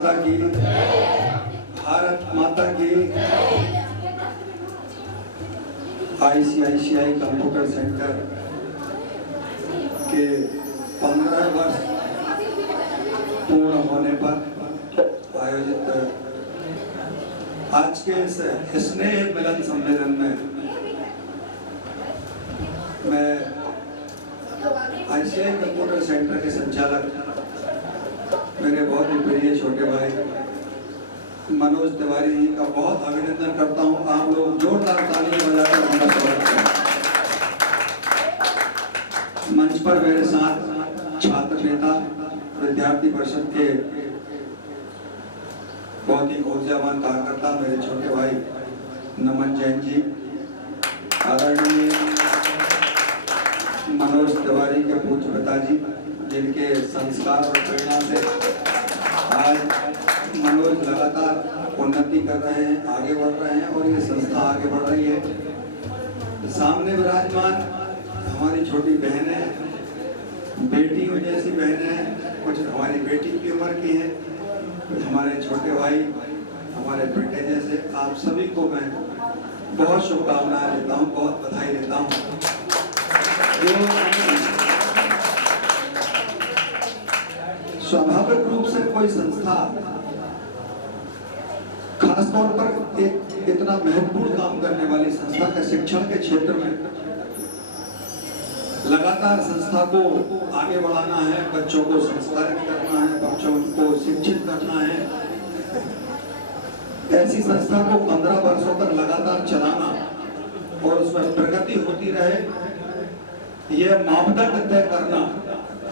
की, भारत माता की। आईसीआईसीआई कंप्यूटर सेंटर के 15 वर्ष पूर्ण होने पर आयोजित आज के इस स्नेह मिलन सम्मेलन में मैं आईसीआई कंप्यूटर सेंटर के संचालक मेरे बहुत ही प्रिय छोटे भाई मनोज तिवारी जी का बहुत अभिनंदन करता हूं। आप लोग जोरदार तालियां बजाकर उनका स्वागत करें। मंच पर मेरे साथ छात्र नेता विद्यार्थी परिषद के बहुत ही ऊर्जावान कार्यकर्ता मेरे छोटे भाई नमन जैन जी, आदरणीय मनोज तिवारी के पूज्य पिताजी जिनके संस्कार और प्रेरणा से आज मनोज लगातार उन्नति कर रहे हैं, आगे बढ़ रहे हैं और ये संस्था आगे बढ़ रही है। सामने विराजमान हमारी छोटी बहनें, बेटियों जैसी बहनें, कुछ हमारी बेटी की उम्र की हैं, कुछ हमारे छोटे भाई हमारे बेटे जैसे, आप सभी को मैं बहुत शुभकामनाएं देता हूँ, बहुत बधाई देता हूँ। स्वाभाविक रूप से कोई संस्था खासतौर पर एक इतना महत्वपूर्ण काम करने वाली संस्था का शिक्षण के क्षेत्र में लगातार संस्था को आगे बढ़ाना है, बच्चों को संस्कारित करना है, बच्चों को शिक्षित करना है। ऐसी संस्था को 15 वर्षों तक लगातार चलाना और उसमें प्रगति होती रहे, यह मापदंड तय करना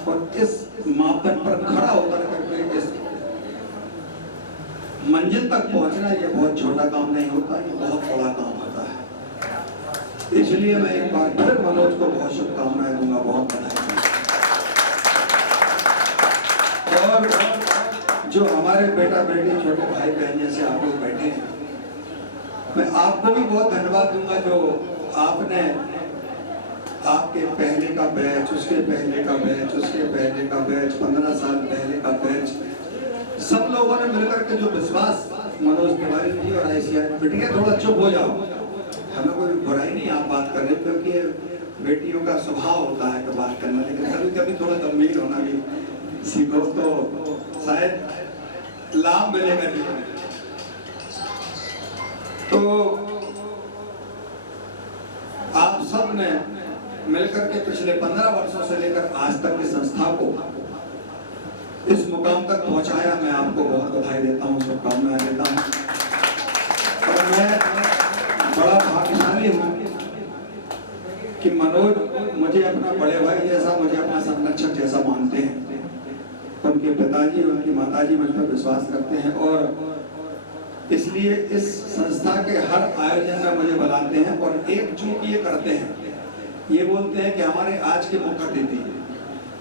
और इस मापदंड पर खड़ा होकर के इस मंजिल तक पहुंचना, यह बहुत छोटा काम नहीं होता, ये बहुत बड़ा काम होता है। इसलिए मैं एक बार फिर मनोज को बहुत शुभकामनाएं दूंगा, बहुत बधाई। और जो हमारे बेटा बेटी छोटे भाई बहन जैसे आप लोग बैठे हैं, मैं आपको भी बहुत धन्यवाद दूंगा जो आपने आपके पहले का बैच, उसके पहले का बैच, उसके पहले का बैच, 15 साल पहले का बैच, सब लोगों ने मिलकर के जो विश्वास मनोज तिवारी जी और आईसीआई, बेटियां थोड़ा चुप हो जाओ, हमें कोई बुराई नहीं आप बात कर रहे, क्योंकि बेटियों का स्वभाव होता है कि बात करना, लेकिन कभी कभी थोड़ा गंभीर होना भी सीखो तो शायद लाभ मिलेगा जीवन। तो आप सब ने मिलकर के पिछले 15 वर्षों से लेकर आज तक की संस्था को इस मुकाम तक पहुंचाया, मैं आपको बहुत बधाई देता हूं, शुभकामनाएं देता हूं। और मैं बड़ा भाग्यशाली हूं कि मनोज मुझे अपना बड़े भाई जैसा, मुझे अपना संरक्षक जैसा मानते हैं। उनके पिताजी, उनकी माताजी मुझ पर विश्वास करते हैं और इसलिए इस संस्था के हर आयोजन में मुझे बुलाते हैं और एक चूक ये करते हैं, ये बोलते हैं कि हमारे आज के मुख्य अतिथि,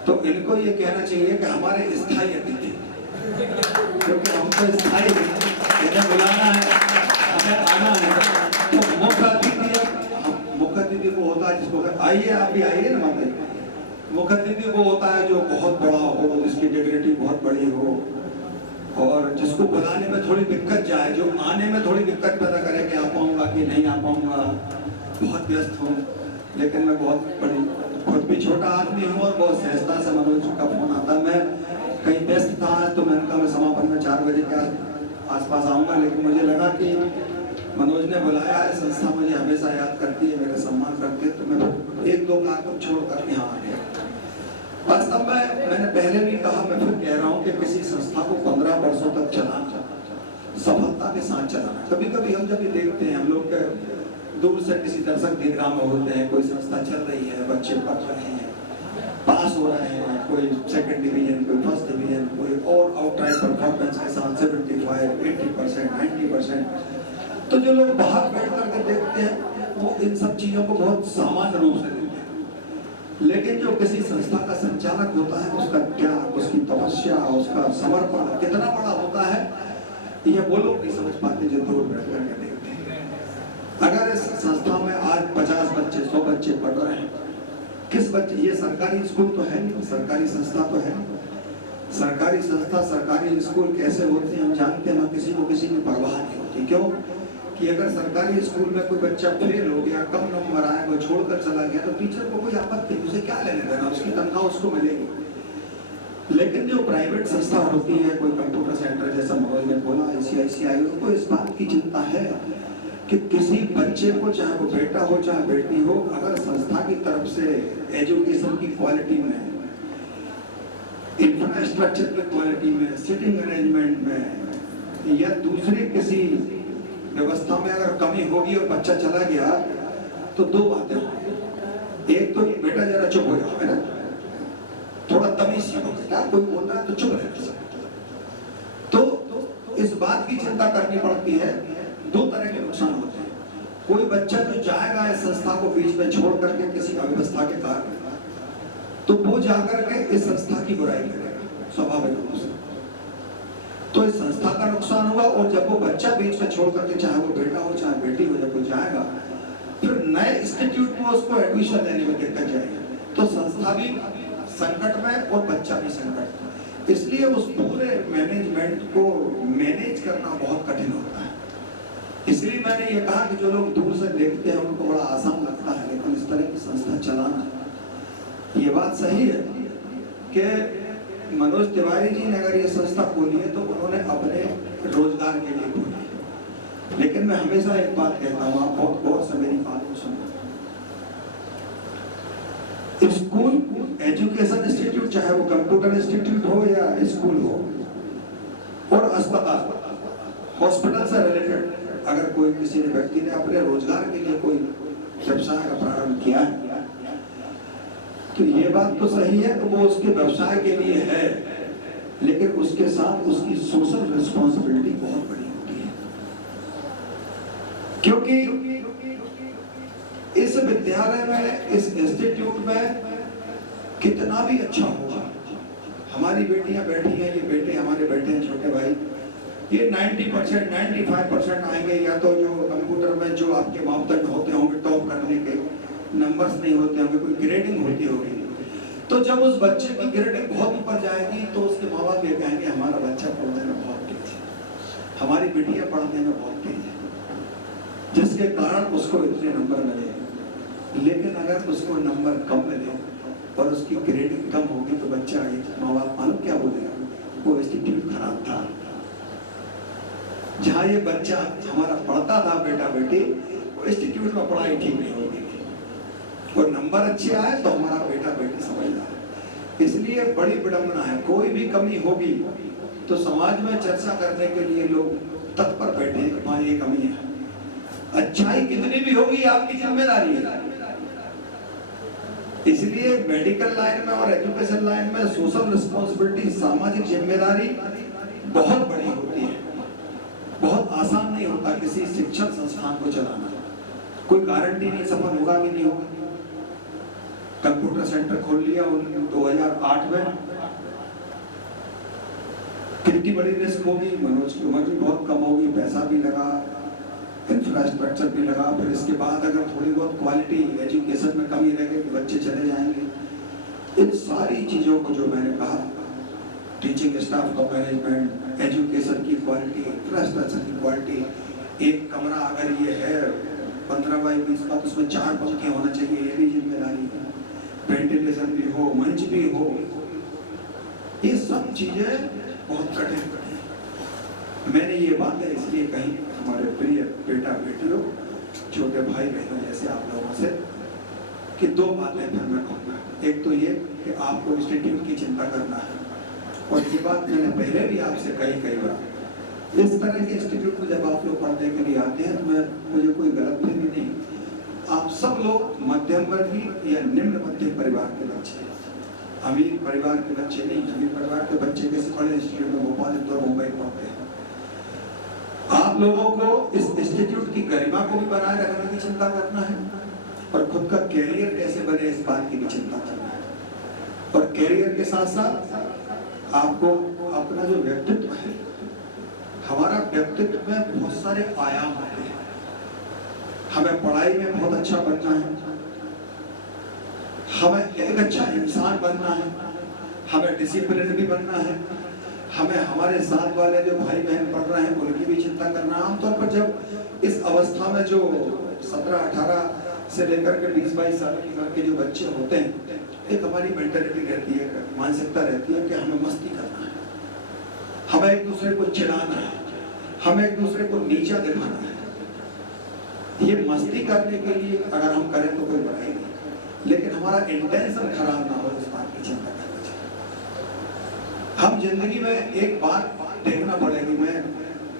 तो इनको ये कहना चाहिए कि हमारे स्थायी अतिथि, क्योंकि हमको स्थायी इन्हें बुलाना है, हमें आना है। तो मुख्य अतिथि को होता है जिसको आइए, आप भी आइए ना माता। मुख्य अतिथि को होता है जो बहुत बड़ा हो, जिसकी डिग्निटी बहुत बड़ी हो और जिसको बुलाने में थोड़ी दिक्कत जाए, जो आने में थोड़ी दिक्कत पैदा करे कि आ पाऊंगा कि नहीं आ पाऊंगा, बहुत व्यस्त हूँ। लेकिन मैं बहुत बड़ी खुद भी छोटा आदमी हूँ और बहुत सहजता से मनोज का फोन आता है। मैं कहीं व्यस्त था तो मैंने कहा मैं समापन में 4 बजे के आसपास आऊँगा, लेकिन मुझे लगा कि मनोज ने बुलाया है, संस्था मुझे हमेशा याद करती है, मेरा सम्मान करती है, तो मैं 1-2 कार्यक्रम छोड़ कर यहाँ आ गया। वास्तव में मैंने पहले भी कहा, मैं फिर कह रहा हूँ कि किसी संस्था को 15 वर्षों तक चलाना, सफलता के साथ चलाना। कभी कभी हम जब ये देखते हैं, हम लोग दूर से किसी दर्शक दीर्घा में होते हैं, कोई संस्था चल रही है, बच्चे पढ़ रहे हैं, पास हो रहे हैं, कोई सेकंड डिवीजन, कोई फर्स्ट डिवीजन, कोई और आउटराइट परफॉर्मेंस के साथ 75, 80%, 90%। तो जो लोग बाहर बैठ करके देखते हैं वो इन सब चीजों को बहुत सामान्य रूप से देखते हैं, लेकिन जो किसी संस्था का संचालक होता है, उसका त्याग, उसकी तपस्या, उसका समर्पण कितना बड़ा होता है, ये वो लोग नहीं समझ पाते जो दूर बैठ करके देखते हैं। अगर इस संस्था में आज 50 बच्चे, 100 बच्चे पढ़ रहे हैं, किस बच्चे, ये सरकारी स्कूल तो है नहीं, सरकारी संस्था तो है नहीं, सरकारी संस्था, सरकारी स्कूल कैसे होते हैं हम जानते हैं, किसी को किसी की परवाह नहीं होती। क्यों कि अगर सरकारी स्कूल में कोई बच्चा फेल हो गया, कम नंबर आए, वो छोड़कर चला गया, तो टीचर को कोई आपत्ति, उसे क्या लेने देना, उसकी तनख्वाह उसको मिलेगी। लेकिन जो प्राइवेट संस्था होती है, कोई कंप्यूटर सेंटर जैसा मनोज ने बोला, ICICI, उनको इस बात की चिंता है कि किसी बच्चे को, चाहे वो बेटा हो चाहे बेटी हो, अगर संस्था की तरफ से एजुकेशन की क्वालिटी में, इंफ्रास्ट्रक्चर की क्वालिटी में, सिटिंग अरेंजमेंट में या दूसरी किसी व्यवस्था में अगर कमी होगी और बच्चा चला गया, तो दो बातें होंगी। एक तो बेटा जरा चुप हो जाओ, है ना, थोड़ा तमीज सीखो बेटा, कोई बोल रहा है तो चुप रहे। तो इस बात की चिंता करनी पड़ती है। दो तरह के नुकसान होते हैं। कोई बच्चा जो जाएगा इस संस्था को बीच में छोड़ करके किसी अव्यवस्था के कारण, तो वो जाकर के इस संस्था की बुराई करेगा स्वाभाविक रूप से, तो इस संस्था का नुकसान हुआ। और जब वो बच्चा बीच में छोड़ करके, चाहे वो बेटा हो चाहे बेटी हो, जब वो जाएगा, फिर नए इंस्टीट्यूट में उसको एडमिशन लेने में दिक्कत जाएगी, तो संस्था भी संकट में और बच्चा भी संकट में। इसलिए उस पूरे मैनेजमेंट को मैनेज करना बहुत कठिन होता है। इसलिए मैंने ये कहा कि जो लोग दूर से देखते हैं उनको बड़ा आसान लगता है, लेकिन इस तरह की संस्था चलाना, ये बात सही है कि मनोज तिवारी जी ने अगर ये संस्था खोली है तो उन्होंने अपने रोजगार के लिए खोली है। लेकिन मैं हमेशा एक बात कहता हूँ, आप बहुत गौर से मेरी बात को सुनो। स्कूल, एजुकेशन इंस्टीट्यूट, चाहे वो कंप्यूटर इंस्टीट्यूट हो या स्कूल हो, और अस्पताल, हॉस्पिटल से रिलेटेड अगर कोई किसी ने व्यक्ति ने अपने रोजगार के लिए कोई व्यवसाय का प्रारंभ किया है, तो ये बात तो सही है कि वो उसके व्यवसाय के लिए है, लेकिन उसके साथ उसकी सोशल रिस्पॉन्सिबिलिटी बहुत बड़ी होती है। क्योंकि इस विद्यालय में, इस इंस्टीट्यूट में कितना भी अच्छा होगा, हमारी बेटियां बैठी हैं, ये बेटे हमारे बैठे हैं, छोटे भाई, ये 90%, 95% आएंगे, या तो जो कंप्यूटर में जो आपके मापदंड होते होंगे टॉप करने के, नंबर्स नहीं होते होंगे, कोई ग्रेडिंग होती होगी। तो जब उस बच्चे की ग्रेडिंग बहुत ऊपर जाएगी तो उसके माँ बाप ये कहेंगे हमारा बच्चा पढ़ने में बहुत तेज है, हमारी बेटियां पढ़ने में बहुत तेज है, जिसके कारण उसको इतने नंबर मिले। लेकिन अगर उसको नंबर कम मिले और उसकी ग्रेडिंग कम होगी तो बच्चा, माँ बाप मालूम क्या बोलेगा, वो इंस्टीट्यूट खराब था, जहाँ ये बच्चा हमारा पढ़ता था बेटा बेटी, वो इंस्टीट्यूट में पढ़ाई ठीक नहीं होगी, और नंबर अच्छे आए तो हमारा बेटा बेटी समझदार है। इसलिए बड़ी विडंबना है, कोई भी कमी होगी तो समाज में चर्चा करने के लिए लोग तत्पर बैठे हैं कि हाँ ये कमी है। अच्छाई कितनी भी होगी आपकी जिम्मेदारी है। इसलिए मेडिकल लाइन में और एजुकेशन लाइन में सोशल रिस्पॉन्सिबिलिटी, सामाजिक जिम्मेदारी बहुत बड़ी होती है। बहुत आसान नहीं होता किसी शिक्षण संस्थान को चलाना, कोई गारंटी नहीं सफल होगा कि नहीं होगा। कंप्यूटर सेंटर खोल लिया 2008 में, कितनी बड़ी रिस्क होगी, मनोज की उम्र भी बहुत कम होगी, पैसा भी लगा, इंफ्रास्ट्रक्चर भी लगा, फिर इसके बाद अगर थोड़ी बहुत क्वालिटी एजुकेशन में कमी रहेगी कि बच्चे चले जाएंगे। इन सारी चीज़ों को जो मैंने कहा, टीचिंग स्टाफ का मैनेजमेंट, एजुकेशन की क्वालिटी, इंफ्रास्ट्रक्चर की क्वालिटी, एक कमरा अगर ये है 15 बाई 20 का तो उसमें 4 पंखे होना चाहिए, ये भी जिम्मेदारी है, वेंटिलेशन भी हो, मंच भी हो, ये सब चीजें बहुत कठिन है। मैंने ये बातें इसलिए कही हमारे प्रिय बेटा बेटियों, छोटे भाई बहनों जैसे आप लोगों से, कि दो बातें फिर मैं कहूँगा। एक तो ये कि आपको इंस्टीट्यूट की चिंता करना है, और ये बात मैंने पहले भी आपसे कई बार, इस तरह के इंस्टीट्यूट में जब आप लोग पढ़ने के लिए आते हैं तो मुझे कोई गलतफहमी नहीं, आप सब लोग मध्यम वर्गीय या निम्न मध्यम परिवार के बच्चे हैं, अमीर परिवार के बच्चे नहीं। अमीर परिवार के बच्चे किसी बड़े इंस्टीट्यूट में भोपाल, इंदौर, मुंबई पढ़ते हैं। आप लोगों को इस इंस्टीट्यूट की गरिमा को भी बनाए रखने की चिंता करना है, और खुद का कैरियर कैसे बने इस बात की भी चिंता करना है। और कैरियर के साथ साथ आपको अपना जो व्यक्तित्व है, हमारा व्यक्तित्व में बहुत सारे आयाम होते हैं। हमें पढ़ाई में बहुत अच्छा बनना है, हमें एक अच्छा इंसान बनना है, हमें डिसिप्लिन भी बनना है, हमें हमारे साथ वाले जो भाई बहन पढ़ रहे हैं उनकी भी चिंता करना है। आमतौर पर जब इस अवस्था में जो 17-18 से लेकर के 20-22 साल की उम्र के जो बच्चे होते हैं, एक हमारी मेंटालिटी रहती है, मानसिकता रहती है कि हमें मस्ती करना है, हमें एक दूसरे को चिढ़ाना है, हमें एक दूसरे को नीचा दिखाना है। ये मस्ती करने के लिए अगर हम करें तो कोई बुराई नहीं, लेकिन हमारा इंटेंशन खराब ना हो, इस बात की चिंता करनी चाहिए। हम जिंदगी में एक बात देखना पड़ेगी। मैं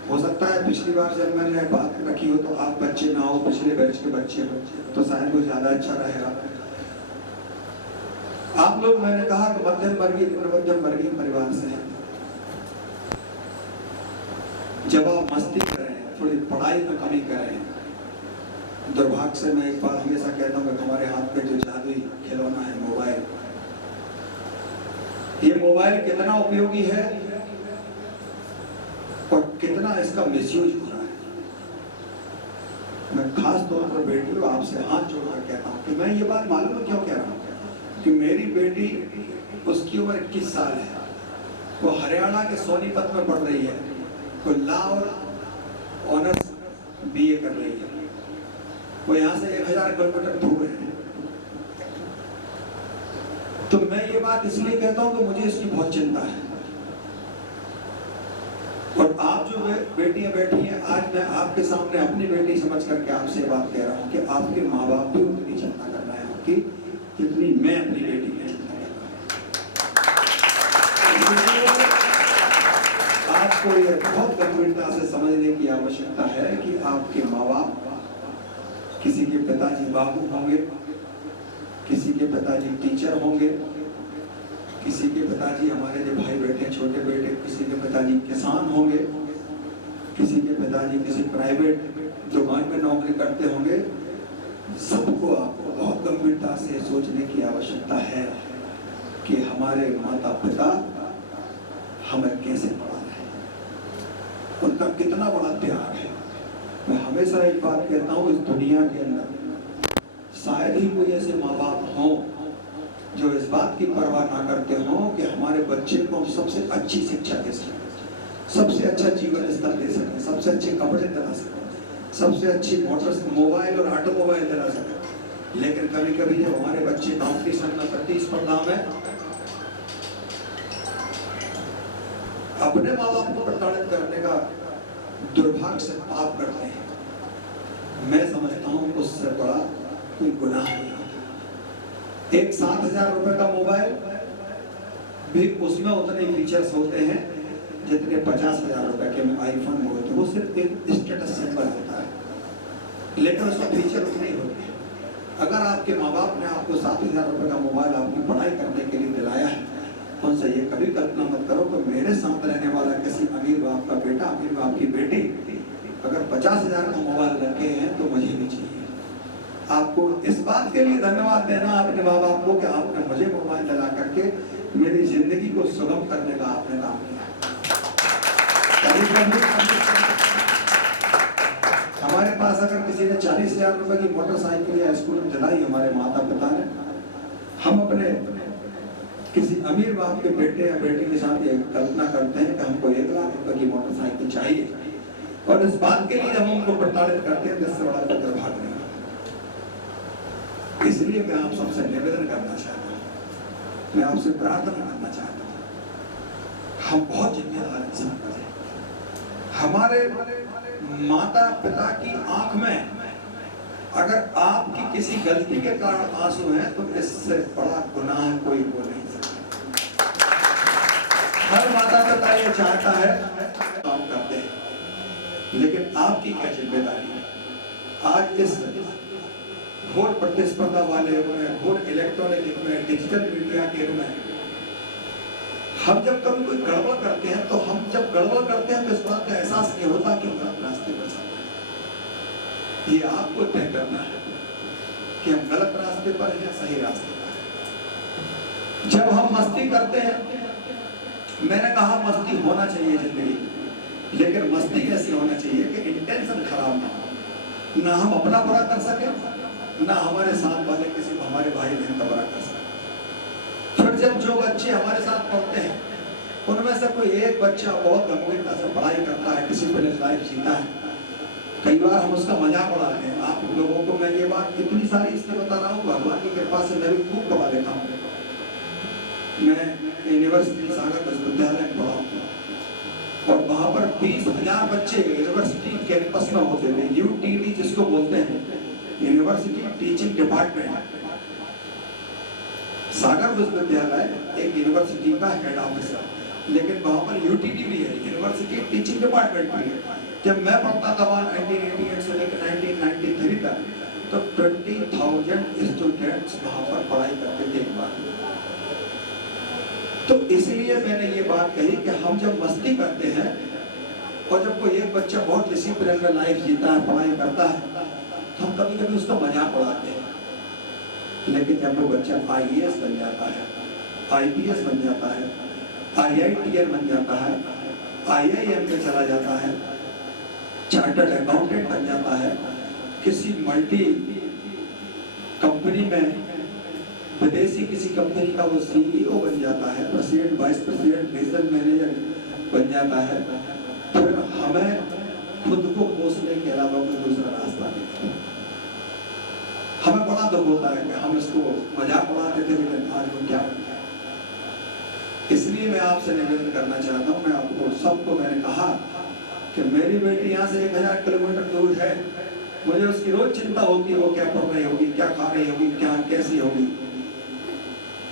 हो सकता है पिछली बार जब मैंने बात रखी हो तो आप बच्चे ना हो, पिछले बैच के बच्चे हो, तो शायद वो ज्यादा अच्छा रहेगा। आप लोग, मैंने कहा कि मध्यम वर्गीय परिवार से हैं। जब आप मस्ती करें, थोड़ी पढ़ाई में कमी करें, दुर्भाग्य से मैं एक बार हमेशा कहता हूँ कि हमारे हाथ में जो जादुई खिलौना है मोबाइल, ये मोबाइल कितना उपयोगी है और कितना इसका मिसयूज हो रहा है। मैं खास तौर पर बेटियों आपसे हाथ जोड़कर कहता हूँ कि मैं ये बात मालूम क्यों कह रहा हूँ कि मेरी बेटी, उसकी उम्र 21 साल है, वो हरियाणा के सोनीपत में पढ़ रही है, वो लॉ और ऑनर्स BA कर रही है। वो यहाँ से 1000 किलोमीटर दूर है। तो मैं ये बात इसलिए कहता हूँ कि मुझे इसकी बहुत चिंता है। और आप जो बेटियां बैठी हैं, आज मैं आपके सामने अपनी बेटी समझ करके आपसे बात कह रहा हूँ कि आपके माँ बाप भी उतनी चिंता कर रहे हैं आपकी, जितनी मैं अपनी बेटी की चिंता कर रहा हूँ। आपको ये बहुत गंभीरता से समझने की आवश्यकता है कि आपके माँ बाप, किसी के पिताजी बाबू होंगे, किसी के पिताजी टीचर होंगे, किसी के पिताजी हमारे जो भाई बेटे छोटे बेटे, किसी के पिताजी किसान होंगे, किसी के पिताजी किसी प्राइवेट दुकान में नौकरी करते होंगे। सबको आपको बहुत गंभीरता से सोचने की आवश्यकता है कि हमारे माता पिता हमें कैसे पढ़ा रहे हैं, उनका कितना बड़ा त्याग है। मैं हमेशा एक बात कहता हूँ, इस दुनिया के अंदर शायद ही कोई ऐसे माँ बाप हों जो इस बात की परवाह ना करते हों कि हमारे बच्चे को हम सबसे अच्छी शिक्षा दे सकें, सबसे अच्छा जीवन स्तर दे सकें, सबसे अच्छे कपड़े दिला सकें, सबसे अच्छी मोबाइल और ऑटोमोबाइल दिला सकें। लेकिन कभी कभी जब हमारे बच्चे कॉम्पिटिशन में, प्रतिस्पर्धा में अपने माँ बाप को प्रताड़ित करने का दुर्भाग्य से पाप करते हैं, मैं समझता हूँ उससे बड़ा कोई गुनाह नहीं। एक 7000 रुपए का मोबाइल भी, उसमें उतने फीचर्स होते हैं जितने 50,000 रुपए के आईफोन में होते हैं। वो सिर्फ एक स्टेटस सिंबल होता है, लेकिन उसका फीचर उतने ही होते हैं। अगर आपके माँ बाप ने आपको 7000 रुपए का मोबाइल आपकी पढ़ाई करने के लिए दिलाया है, उनसे ये कभी कल्पना मत करो कि मेरे साथ रहने वाला किसी अमीर बाप का बेटा, अमीर बाप की बेटी अगर 50,000 का मोबाइल रखे हैं तो मुझे भी चाहिए। आपको इस बात के लिए धन्यवाद देना अपने माँ बाप को कि आपने मुझे मोबाइल दिला करके मेरी जिंदगी को सुगम करने का आपने काम किया। हमारे पास अगर किसी ने 40,000 रुपए की मोटरसाइकिल या स्कूल में दिलाई हमारे माता पिता ने, हम अपने किसी अमीर बाप के बेटे या बेटी के साथ ये कल्पना करते हैं कि हमको 1 लाख रुपए की मोटरसाइकिल चाहिए, और इस बात के लिए हम उनको प्रताड़ित करते हैं, जिससे बड़ा दुर्भाग्य नहीं। इसलिए मैं आप सबसे निवेदन करना चाहता हूँ, मैं आपसे प्रार्थना करना चाहता हूँ, हम बहुत जिम्मेदार इंसान हैं। हमारे माता पिता की आंख में अगर आपकी किसी गलती के कारण आंसू हैं तो इससे बड़ा गुनाह कोई हो नहीं सकता। हर माता पिता ये चाहता है काम करते हैं, लेकिन आपकी क्या जिम्मेदारी है? आज इस घोर प्रतिस्पर्धा वाले युग में, घोर इलेक्ट्रॉनिक युग में, डिजिटल मीडिया के युग में, हम जब कभी कोई गड़बड़ करते हैं तो हम जब गड़बड़ करते हैं तो इस बात का एहसास नहीं होता कि हम गलत रास्ते पर चल रहे हैं। ये आपको तय करना है कि हम गलत रास्ते पर हैं या सही रास्ते पर। जब हम मस्ती करते हैं, मैंने कहा मस्ती होना चाहिए जिंदगी, लेकिन मस्ती ऐसी होना चाहिए कि इंटेंशन खराब ना हो, ना हम अपना बुरा कर सके, ना हमारे साथ वाले किसी हमारे भाई बहन का बुरा कर सके। फिर जब जो बच्चे हमारे साथ पढ़ते हैं उनमें से कोई एक बच्चा बहुत गंभीरता से पढ़ाई करता है, डिसिप्लिन लाइफ जीता है, कई बार हम उसका मजाक उड़ाते हैं। आप लोगों को मैं ये बात इतनी सारी इसलिए बता रहा हूँ, भगवान की कृपा से मैं भी खूब पढ़ा लिखा हूँ। मैं यूनिवर्सिटी सागर विश्वविद्यालय में पढ़ा हूँ और वहाँ पर 20,000 बच्चे यूनिवर्सिटी कैंपस में होते थे। यूटीडी जिसको बोलते हैं, यूनिवर्सिटी टीचिंग डिपार्टमेंट। सागर विश्वविद्यालय एक यूनिवर्सिटी का हेड ऑफिस है, लेकिन वहाँ पर यूटीडी भी है, यूनिवर्सिटी टीचिंग डिपार्टमेंट भी है। जब मैं पढ़ता था वहाँ 1988 से लेकर 1993 तक, तो 20,000 स्टूडेंट्स वहाँ पर पढ़ाई करते थे एक बार। तो इसलिए मैंने ये बात कही कि हम जब मस्ती करते हैं और जब कोई एक बच्चा बहुत डिसिप्लिन में लाइफ जीता है, पढ़ाई करता है, हम कभी कभी उसका मजाक उड़ाते हैं। लेकिन जब वो बच्चा IAS बन जाता है, IPS बन जाता है, IITN बन जाता है, IIM में चला जाता है, चार्टर्ड अकाउंटेंट बन जाता है, किसी मल्टी कंपनी में विदेशी किसी कंपनी का वो CEO बन जाता है, president, vice president, regional manager बन जाता है, फिर हमें खुद को पोषने के अलावा कोई दूसरा रास्ता नहीं। हमें बड़ा दुख होता है कि हम इसको मजाक उड़ाते थे, लेकिन आज वो क्या बन गया। इसलिए मैं आपसे निवेदन करना चाहता हूँ, मैं आपको सबको मैंने कहा कि मेरी बेटी यहाँ से 1000 किलोमीटर दूर है, मुझे उसकी रोज चिंता होती है, वो क्या पढ़ रही होगी, क्या खा रही होगी, क्या कैसी होगी।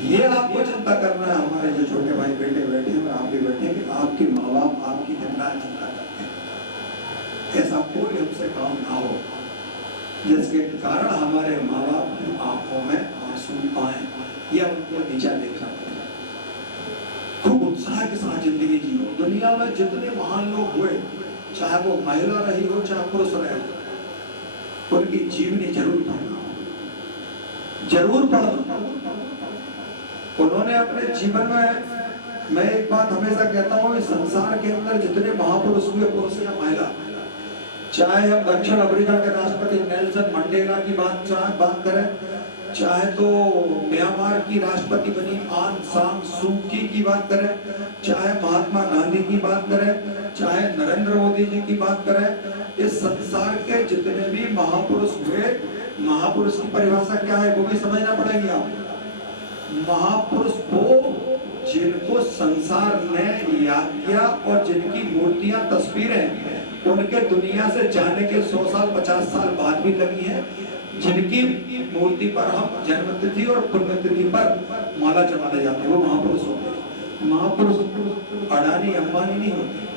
ये आपको चिंता करना है। हमारे जो छोटे भाई बेटे बैठे हैं, आप भी बैठे हैं, कि आपके माँ बाप आपकी कितना चिंता करते हैं। ऐसा कोई हमसे काम ना हो जिसके कारण हमारे माँ बाप की आंखों में आंसू आए या उनको नीचा देखना पड़े। खूब उत्साह के साथ जिंदगी जियो। दुनिया में जितने महान लोग हुए, चाहे वो महिला रही हो चाहे पुरुष रहे हो, उनकी जीवनी जरूर पढ़ना, जरूर पढ़ना। उन्होंने अपने जीवन में, मैं एक बात हमेशा कहता हूँ, संसार के अंदर जितने महापुरुष हुए, पुरुष या महिला, चाहे हम दक्षिण अफ्रीका के राष्ट्रपति नेल्सन मंडेला की बात करें, चाहे तो म्यांमार की राष्ट्रपति बनी आंग सान सू की बात करें, चाहे महात्मा गांधी की बात करें, चाहे नरेंद्र मोदी जी की बात करें, इस संसार के जितने भी महापुरुष हुए, महापुरुष की परिभाषा क्या है वो भी समझना पड़ेगी आप। महापुरुष वो जिनको संसार ने याद किया और जिनकी मूर्तियां, तस्वीरें उनके दुनिया से जाने के 100 साल 50 साल बाद भी लगी हैं, जिनकी मूर्ति पर हम जन्मतिथि और पुण्यतिथि पर माला चढ़ाने जाते हैं, वो महापुरुष होते हैं। महापुरुष अडानी अंबानी नहीं होते,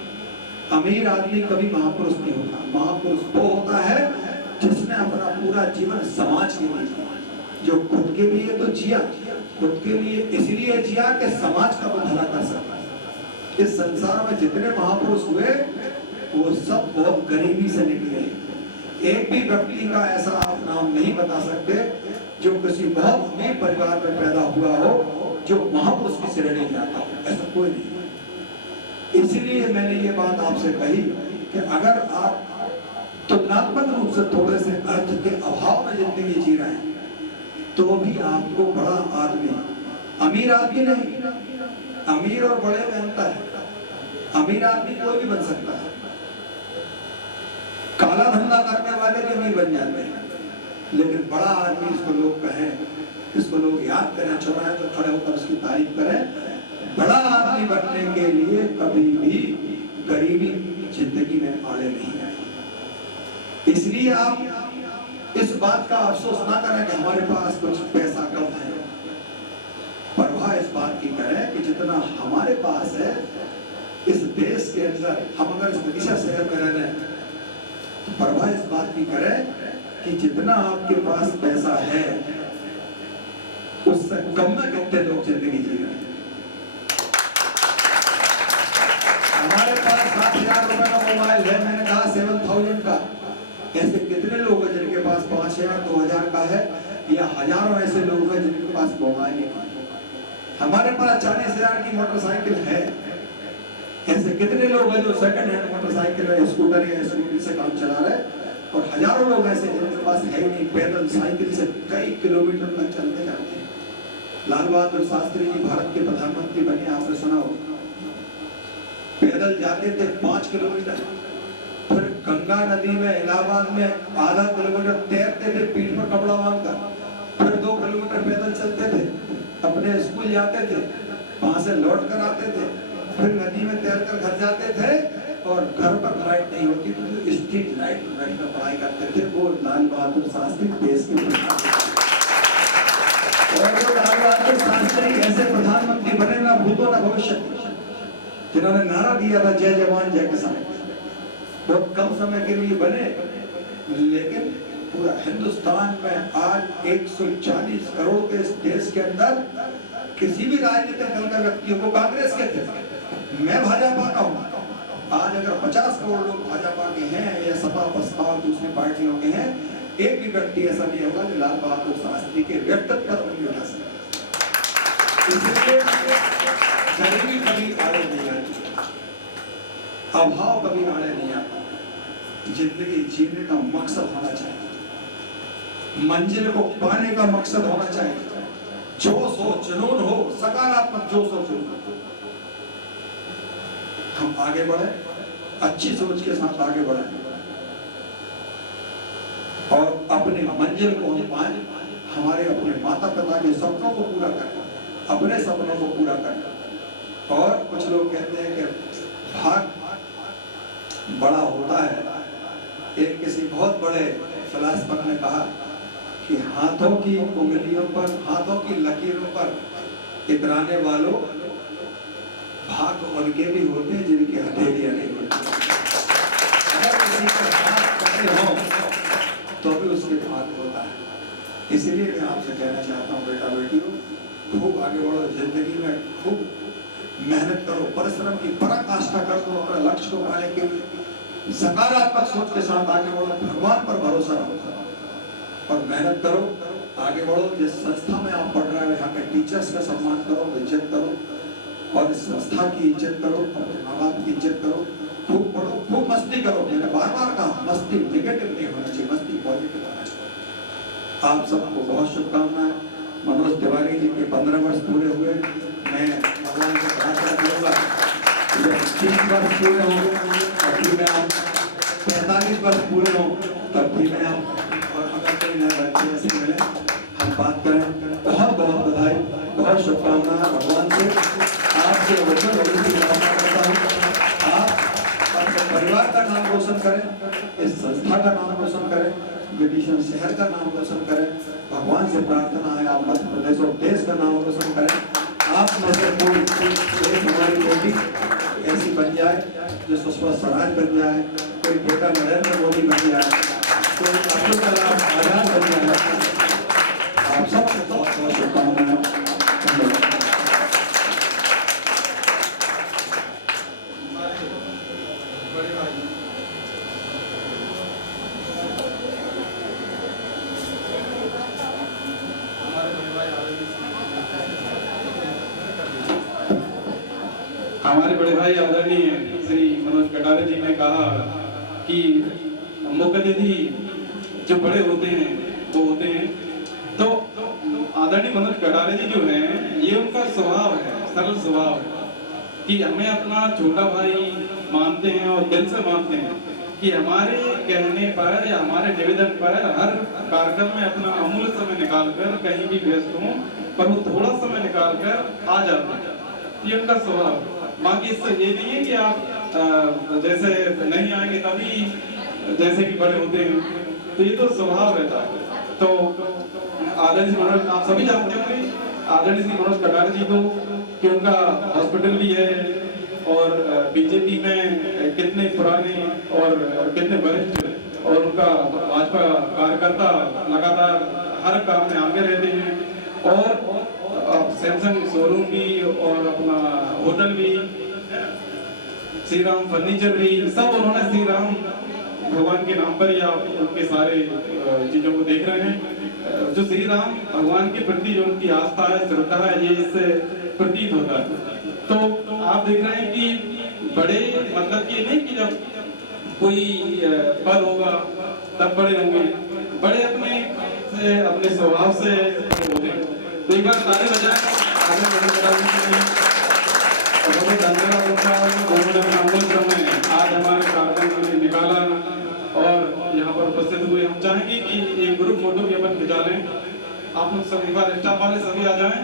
अमीर आदमी कभी महापुरुष नहीं होता। महापुरुष वो होता है जिसने अपना पूरा जीवन समाज के लिए जिया, जो खुद के लिए तो जिया, खुद के लिए इसलिए जिया कि समाज का वो भला कर सके। इस संसार में जितने महापुरुष हुए वो सब बहुत गरीबी से निकले। एक भी व्यक्ति का ऐसा आप नाम नहीं बता सकते जो किसी बहुत अमीर परिवार में पैदा हुआ हो, जो महापुरुष की श्रेणी में आता हो, ऐसा कोई नहीं। इसलिए मैंने ये बात आपसे कही कि अगर आप तुलनात्मक रूप से थोड़े से अर्थ के अभाव में जिंदगी जी रहे हैं, तो भी आपको बड़ा आदमी, अमीर आदमी नहीं, अमीर और बड़े में अंतर है। अमीर आदमी कोई भी बन सकता है, काला धंधा करने वाले भी अमीर बन जाते हैं, लेकिन बड़ा आदमी, इसको लोग कहें, इसको लोग याद करें, चौराहे तो खड़े होकर उसकी तारीफ करें, बड़ा आदमी बनने के लिए कभी भी गरीबी जिंदगी में आड़े नहीं आई। इसलिए आप इस बात का अफसोस ना करें कि हमारे पास कुछ पैसा कम है, परवाह इस बात की करें कि जितना हमारे पास है इस देश के अंदर, हम अगर इस विदिशा शहर में रह रहे हैं, तो परवाह इस बात की करें कि जितना आपके पास पैसा है उससे कम में कितने लोग जिंदगी जी रहे हैं। हमारे पास 7,000 रुपए का मोबाइल है, मैंने कहा 7,000 का, ऐसे कितने लोग हैं जिनके पास 5,000 2,000 का है, या हजारों ऐसे लोग हैं जिनके पास मोबाइल नहीं। हमारे पास 40,000 की मोटरसाइकिल है, ऐसे कितने लोग हैं जो सेकंड हैंड मोटरसाइकिल या स्कूटर या स्कूटी से काम चला रहे हैं, और हजारों लोग ऐसे जिनके पास है ही नहीं, पैदल साइकिल से कई किलोमीटर तक चलते जाते हैं। लाल बहादुर शास्त्री जी भारत के प्रधानमंत्री बने, आपने सुना हो। पैदल जाते थे 5 किलोमीटर, फिर गंगा नदी में इलाहाबाद में आधा किलोमीटर तैरते थे पीठ पर कपड़ा बांधकर, फिर 2 किलोमीटर पैदल चलते थे, अपने स्कूल जाते थे, वहां से लौट कर आते थे, फिर नदी में तैरकर घर जाते थे, और घर पर लाइट नहीं होती तो स्ट्रीट लाइट में पढ़ाई करते थे। वो लाल बहादुर शास्त्री देश के और वो लाल बहादुर शास्त्री ऐसे प्रधानमंत्री बने ना भूतो ना भविष्य, जिन्होंने नारा दिया था जय जवान जय किसान। बहुत कम समय के लिए बने, लेकिन पूरा हिंदुस्तान में आज 140 करोड़ के इस देश के अंदर किसी भी राजनीतिक दल का व्यक्ति हो, वो कांग्रेस के थे, मैं भाजपा का हूँ, आज अगर 50 करोड़ लोग भाजपा के हैं या सपा बसपा और दूसरी पार्टियों के हैं, एक भी व्यक्ति ऐसा नहीं होगा जो लाल बहादुर शास्त्री के व्यक्तित्व पर उंगली उठा सके। इसलिए गरीबी कभी आड़े नहीं आती, अभाव कभी आड़े नहीं आता। जिंदगी जीने का मकसद होना चाहिए, मंजिल को पाने का मकसद होना चाहिए, जोश हो, जुनून हो, सकारात्मक जोश हो, जुनून। हम आगे बढ़े, अच्छी सोच के साथ आगे बढ़े और अपने मंजिल को हम पाए, हमारे अपने माता पिता के सपनों को पूरा करें, अपने सपनों को पूरा करें। और कुछ लोग कहते हैं कि भाग बड़ा होता है। एक किसी बहुत बड़े फिलासफर ने कहा कि हाथों की उंगलियों पर, हाथों की लकीरों पर इतराने वालों, भाग उनके भी होते हैं जिनकी हथेलियां नहीं होती। अगर किसी के हाथ कटे हों तो भी उसके भाग होता है। इसीलिए मैं आपसे कहना चाहता हूँ बेटा बेटियों, खूब आगे बढ़ो, जिंदगी में खूब मेहनत करो, परिश्रम की पराकाष्ठा करो, अपने लक्ष्य को पाने के लिए सकारात्मक सोच के साथ आगे बढ़ो, भगवान पर भरोसा रखो और मेहनत करो, आगे बढ़ो। जिस संस्था में आप पढ़ रहे हो, यहाँ के टीचर्स का सम्मान करो, इज्जत करो और इस संस्था की इज्जत करो, अपने माँ बाप की इज्जत करो, खूब पढ़ो, खूब मस्ती करो। मैंने बार बार कहा, मस्ती नेगेटिव नहीं होना चाहिए, मस्ती पॉजिटिव होना चाहिए। आप सबको बहुत शुभकामनाएं। मनोज तिवारी जी के 15 वर्ष पूरे हुए, मैं भगवान से प्रार्थना करूँगा जब 30 वर्ष पूरे होंगे तब भी मैं आऊँ, 45 वर्ष पूरे हों तब भी मैं आऊँ, और अगर कोई नए बच्चे ऐसे मिले हम बात करें। बहुत बहुत बधाई, बहुत शुभकामनाएं भगवान से। आपसे वचन की कामना करता हूँ, आप अपने परिवार का नाम रोशन करें, इस संस्था का नाम रोशन करें, विदिशा शहर का नाम रोशन करें। भगवान से प्रार्थना है आप मध्य प्रदेश और देश का नाम रोशन करें। आप में से कोई हमारी बेटी ऐसी बन जाए जो सुषमा स्वराज बन जाए, कोई बेटा नरेंद्र मोदी बन जाए, कोई अब्दुल कलाम आजाद बन जाए। आप सबको बहुत बहुत शुभकामनाएं। हमारे बड़े भाई आदरणीय श्री मनोज कटारे जी ने कहा कि मुख्यतिथि जो बड़े होते हैं वो होते हैं, तो आदरणीय मनोज कटारे जी जो हैं, ये उनका स्वभाव है, सरल स्वभाव है कि हमें अपना छोटा भाई मानते हैं और दिल से मानते हैं कि हमारे कहने पर या हमारे निवेदन पर हर कार्यक्रम में अपना अमूल्य समय निकालकर कहीं भी व्यस्त हों पर वो थोड़ा समय निकालकर आ जाते हैं। ये उनका स्वभाव है। बाकी इससे ये नहीं है कि आप जैसे नहीं आएंगे तभी जैसे कि बड़े होते हैं, तो ये तो स्वभाव रहता है। तो आदरणीय श्री मनोज, आप सभी जानते होंगे आदरणीय श्री मनोज कटारे जी को कि उनका हॉस्पिटल भी है और बीजेपी में कितने पुराने और कितने वरिष्ठ और उनका भाजपा कार्यकर्ता लगातार हर काम में आगे रहते हैं और सैमसंग शोरूम भी और अपना होटल भी, श्री राम फर्नीचर भी, सब उन्होंने श्री राम भगवान के नाम पर ही आप उनके सारे चीजों को देख रहे हैं। जो श्री राम भगवान के प्रति जो उनकी आस्था है, श्रद्धा है, ये इससे प्रतीत होता है। तो आप देख रहे हैं कि बड़े मतलब ये नहीं कि जब कोई पद होगा तब बड़े होंगे, बड़े अपने स्वभाव से होते हैं। तो एक बार ताली बजाएं आगे बढ़े कटारे जी के लिए। और बहुत धन्यवाद होता है उन्होंने अपना अमूल्य समय आज हमारे कार्यक्रम के लिए निकाला और यहाँ पर उपस्थित हुए। हम चाहेंगे कि एक ग्रुप फोटो भी अपन खिंचा लें। आप लोग सब एक बार स्टाफ वाले सभी आ जाएं।